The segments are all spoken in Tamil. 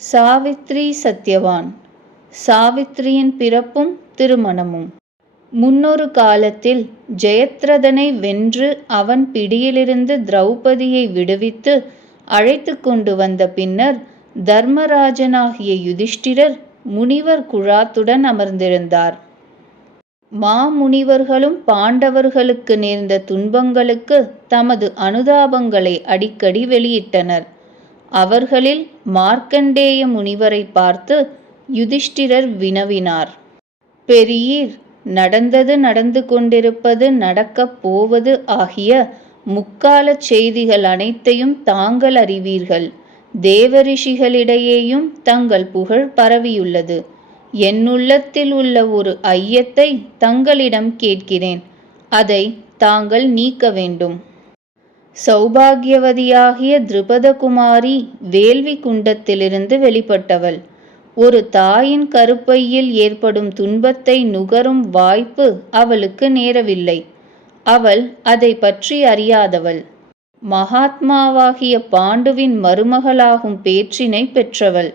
சாவித்ரி சத்யவான். சாவித்ரியின் பிறப்பும் திருமணமும். முன்னொரு காலத்தில் ஜெயத்ரதனை வென்று அவன் பிடியிலிருந்து திரௌபதியை விடுவித்து அழைத்து கொண்டு வந்த பின்னர் தர்மராஜனாகிய யுதிஷ்டிரர் முனிவர் குழாத்துடன் அமர்ந்திருந்தார். மாமுனிவர்களும் பாண்டவர்களுக்கு நேர்ந்த துன்பங்களுக்கு தமது அனுதாபங்களை அடிக்கடி வெளியிட்டனர். அவர்களில் மார்க்கண்டேய முனிவரை பார்த்து யுதிஷ்டிரர் வினவினார். பெரியீர் நடந்தது நடந்து கொண்டிருப்பது நடக்கப் போவது ஆகிய முக்காலச் செய்திகள் அனைத்தையும் தாங்கள் அறிவீர்கள். தேவரிஷிகளிடையேயும் தங்கள் புகழ் பரவியுள்ளது. என்னுள்ளத்தில் உள்ள ஒரு ஐயத்தை தங்களிடம் கேட்கிறேன். அதை தாங்கள் நீக்க வேண்டும். சௌபாகியவதியாகிய திருபதகுமாரி வேள்வி குண்டத்திலிருந்து வெளிப்பட்டவள். ஒரு தாயின் கருப்பையில் ஏற்படும் துன்பத்தை நுகரும் வாய்ப்பு அவளுக்கு நேரவில்லை. அவள் அதை பற்றி அறியாதவள். மகாத்மாவாகிய பாண்டுவின் மருமகளாகும் பேற்றினை பெற்றவள்.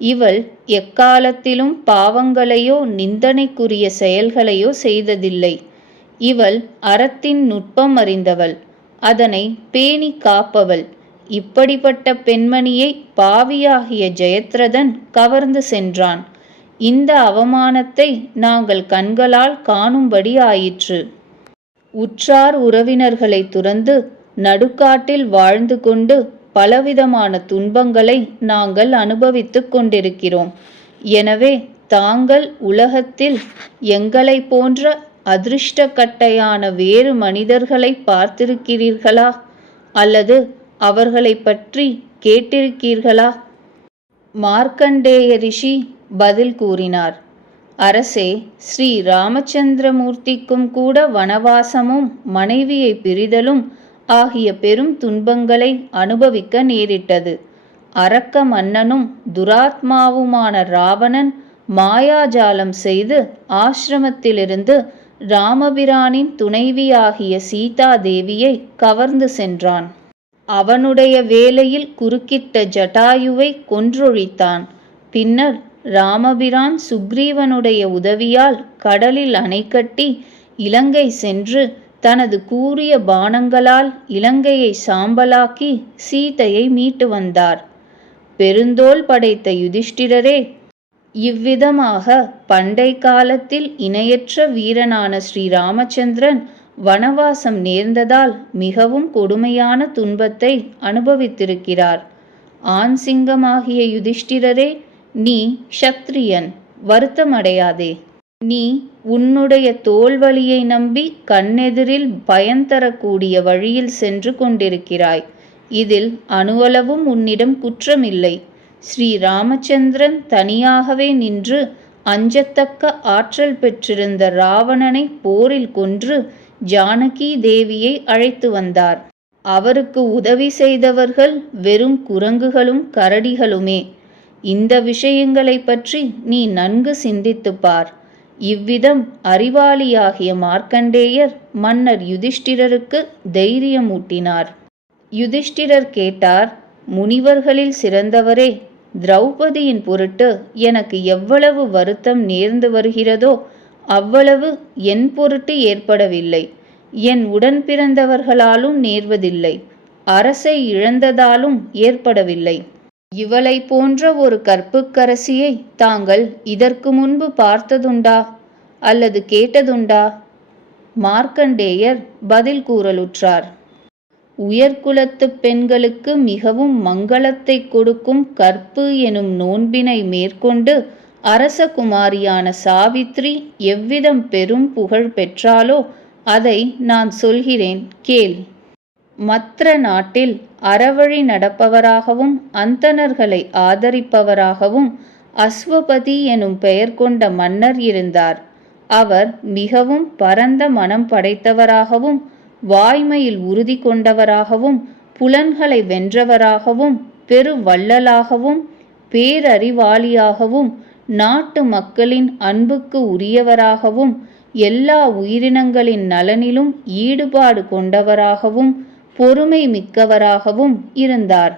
இவள் எக்காலத்திலும் பாவங்களையோ நிந்தனைக்குரிய செயல்களையோ செய்ததில்லை. இவள் அறத்தின் நுட்பம் அறிந்தவள். அதனை பேணி காப்பவள். இப்படிப்பட்ட பெண்மணியை பாவியாகிய ஜெயத்ரதன் கவர்ந்து சென்றான். இந்த அவமானத்தை நாங்கள் கண்களால் காணும்படி ஆயிற்று உற்றார் உறவினர்களை துறந்து நடுக்காட்டில் வாழ்ந்து கொண்டு பலவிதமான துன்பங்களை நாங்கள் அனுபவித்துக் கொண்டிருக்கிறோம். எனவே தாங்கள் உலகத்தில் எங்களை போன்ற அதிருஷ்டக்கட்டையான வேறு மனிதர்களை பார்த்திருக்கிறீர்களா? அல்லது அவர்களை பற்றி கேட்டிருக்கீர்களா மார்க்கண்டேய ரிஷி பதில் கூறினார். அரசே ஸ்ரீ ராமச்சந்திரமூர்த்திக்கும் கூட வனவாசமும் மனைவியை பிரிதலும் ஆகிய பெரும் துன்பங்களை அனுபவிக்க நேரிட்டது. அரக்க மன்னனும் துராத்மாவுமான ராவணன் மாயாஜாலம் செய்து ஆசிரமத்திலிருந்து ராமபிரானின் துணைவியாகிய சீதா தேவியை கவர்ந்து சென்றான். அவனுடைய வேலையில் குறுக்கிட்ட ஜட்டாயுவை கொன்றொழித்தான். பின்னர் ராமபிரான் சுக்ரீவனுடைய உதவியால் கடலில் அணை கட்டி இலங்கை சென்று தனது கூறிய பானங்களால் இலங்கையை சாம்பலாக்கி சீதையை மீட்டு வந்தார். பெருந்தோல் படைத்த யுதிஷ்டிரரே இவ்விதமாக பண்டை காலத்தில் இணையற்ற வீரனான ஸ்ரீ ராமச்சந்திரன் வனவாசம் நேர்ந்ததால் மிகவும் கொடுமையான துன்பத்தை அனுபவித்திருக்கிறார். ஆண் சிங்கமாகிய யுதிஷ்டிரரே நீ க்ஷத்ரியன் வருத்தமடையாதே. நீ உன்னுடைய தோல்வலியை நம்பி கண்ணெதிரில் பயன்தரக்கூடிய வழியில் சென்று கொண்டிருக்கிறாய். இதில் அணுவளவும் உன்னிடம் குற்றமில்லை. ஸ்ரீ ராமச்சந்திரன் தனியாகவே நின்று அஞ்சத்தக்க ஆற்றல் பெற்றிருந்த ராவணனை போரில் கொன்று ஜானகி தேவியை அழைத்து வந்தார். அவருக்கு உதவி செய்தவர்கள் வெறும் குரங்குகளும் கரடிகளுமே. இந்த விஷயங்களை பற்றி நீ நன்கு சிந்தித்துப் பார். இவ்விதம் அறிவாளியாகிய மார்க்கண்டேயர் மன்னர் யுதிஷ்டிரருக்கு தைரியமூட்டினார். யுதிஷ்டிரர் கேட்டார் முனிவர்களில் சிறந்தவரே திரௌபதியின் பொருட்டு எனக்கு எவ்வளவு வருத்தம் நேர்ந்து வருகிறதோ அவ்வளவு என் பொருட்டு ஏற்படவில்லை. என் உடன் பிறந்தவர்களாலும் நேர்வதில்லை. அரசை இழந்ததாலும் ஏற்படவில்லை. இவளை போன்ற ஒரு கற்புக்கரசியை தாங்கள் இதற்கு முன்பு பார்த்ததுண்டா? அல்லது கேட்டதுண்டா? மார்க்கண்டேயர் பதில் கூறலுற்றார். உயர்குலத்து பெண்களுக்கு மிகவும் மங்களத்தை கொடுக்கும் கற்பு எனும் நோன்பினை மேற்கொண்டு அரசகுமாரியான சாவித்ரி எவ்விதம் பெரும் புகழ் பெற்றாலோ அதை நான் சொல்கிறேன் கேள். மற்ற நாட்டில் அறவழி நடப்பவராகவும் அந்தணர்களை ஆதரிப்பவராகவும் அஸ்வபதி எனும் பெயர் கொண்ட மன்னர் இருந்தார். அவர் மிகவும் பரந்த மனம் படைத்தவராகவும் வாய்மையில் உறுதி கொண்டவராகவும் புலன்களை வென்றவராகவும் பெரு வள்ளலாகவும் பேரறிவாளியாகவும் நாட்டு மக்களின் அன்புக்கு உரியவராகவும் எல்லா உயிரினங்களின் நலனிலும் ஈடுபாடு கொண்டவராகவும் பொறுமை மிக்கவராகவும் இருந்தார்.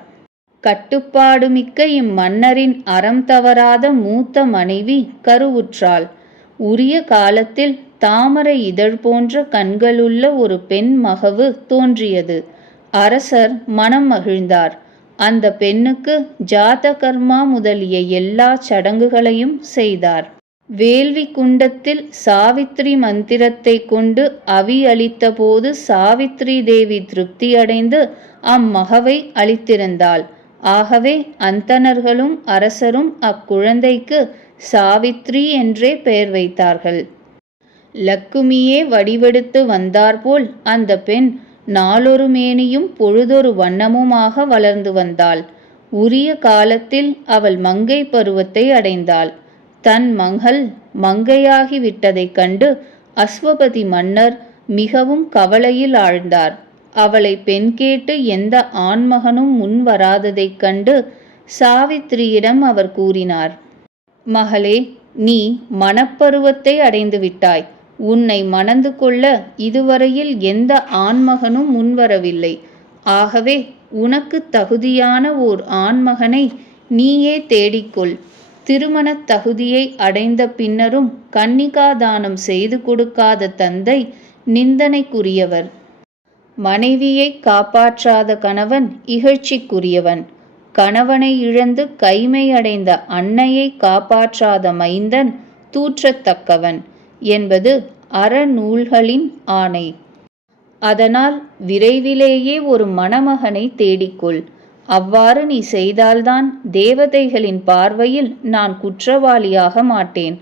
கட்டுப்பாடுமிக்க இம்மன்னரின் அறம் தவறாத மூத்த மனைவி கருவுற்றாள். உரிய காலத்தில் தாமரை இதழ் போன்ற கண்களுள்ள ஒரு பெண் மகவு தோன்றியது. அரசர் மனம் மகிழ்ந்தார். அந்த பெண்ணுக்கு ஜாதகர்மா முதலிய எல்லா சடங்குகளையும் செய்தார். வேள்வி குண்டத்தில் சாவித்ரி மந்திரத்தை கொண்டு அவி அளித்தபோது சாவித்ரி தேவி திருப்தியடைந்து அம்மகவை அளித்திருந்தாள். ஆகவே அந்தணர்களும் அரசரும் அக்குழந்தைக்கு சாவித்ரி என்றே பெயர் வைத்தார்கள். லக்குமியே வடிவெடுத்து வந்தாற்போல் அந்த பெண் நாளொரு மேனியும் பொழுதொரு வண்ணமுமாக வளர்ந்து வந்தாள். உரிய காலத்தில் அவள் மங்கை பருவத்தை அடைந்தாள். தன் மகள் மங்கையாகிவிட்டதைக் கண்டு அஸ்வபதி மன்னர் மிகவும் கவலையில் ஆழ்ந்தார். அவளை பெண் கேட்டு எந்த ஆண்மகனும் முன் வராததைக் கண்டு சாவித்திரியிடம் அவர் கூறினார் மகளே நீ மணப்பருவத்தை அடைந்து விட்டாய். உன்னை மணந்து கொள்ள இதுவரையில் எந்த ஆண்மகனும் முன்வரவில்லை. ஆகவே உனக்கு தகுதியான ஓர் ஆண்மகனை நீயே தேடிக்கொள். திருமணத் தகுதியை அடைந்த பின்னரும் கன்னிகாதானம் செய்து கொடுக்காத தந்தை நிந்தனைக்குரியவர். மனைவியை காப்பாற்றாத கணவன் இகழ்ச்சிக்குரியவன். கணவனை இழந்து கைமை அடைந்த அன்னையை காப்பாற்றாத மைந்தன் தூற்றத்தக்கவன். என்பது அறநூல்களின் ஆணை. அதனால் விரைவிலேயே ஒரு மணமகனை தேடிக்கொள். அவ்வாறு நீ செய்தால்தான் தேவதைகளின் பார்வையில் நான் குற்றவாளியாக மாட்டேன்.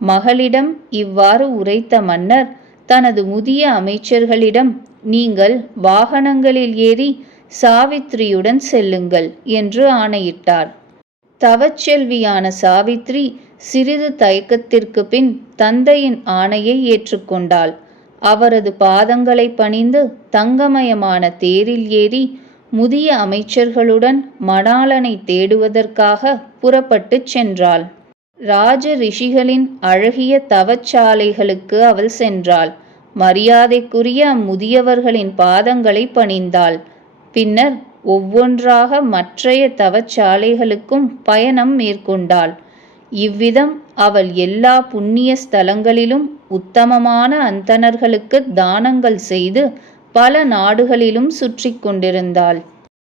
மகளிடம் இவ்வாறு உரைத்த மன்னர் தனது முதிய அமைச்சர்களிடம் நீங்கள் வாகனங்களில் ஏறி சாவித்ரியுடன் செல்லுங்கள் என்று ஆணையிட்டார். தவச்செல்வியான சாவித்ரி சிறிது தயக்கத்திற்கு பின் தந்தையின் ஆணையை ஏற்றுக்கொண்டாள். அவரது பாதங்களை பணிந்து தங்கமயமான தேரில் ஏறி முதிய அமைச்சர்களுடன் மணாளனை தேடுவதற்காக புறப்பட்டுச் சென்றாள். ராஜ ரிஷிகளின் அழகிய தவச்சாலைகளுக்கு அவள் சென்றாள். மரியாதைக்குரிய அம்முதியவர்களின் பாதங்களை பணிந்தாள். பின்னர் ஒவ்வொன்றாக மற்றைய தவச்சாலைகளுக்கும் பயணம் மேற்கொண்டாள். இவ்விதம் அவள் எல்லா புண்ணிய ஸ்தலங்களிலும் உத்தமமான அந்தணர்களுக்கு தானங்கள் செய்து பல நாடுகளிலும் சுற்றி கொண்டிருந்தாள்.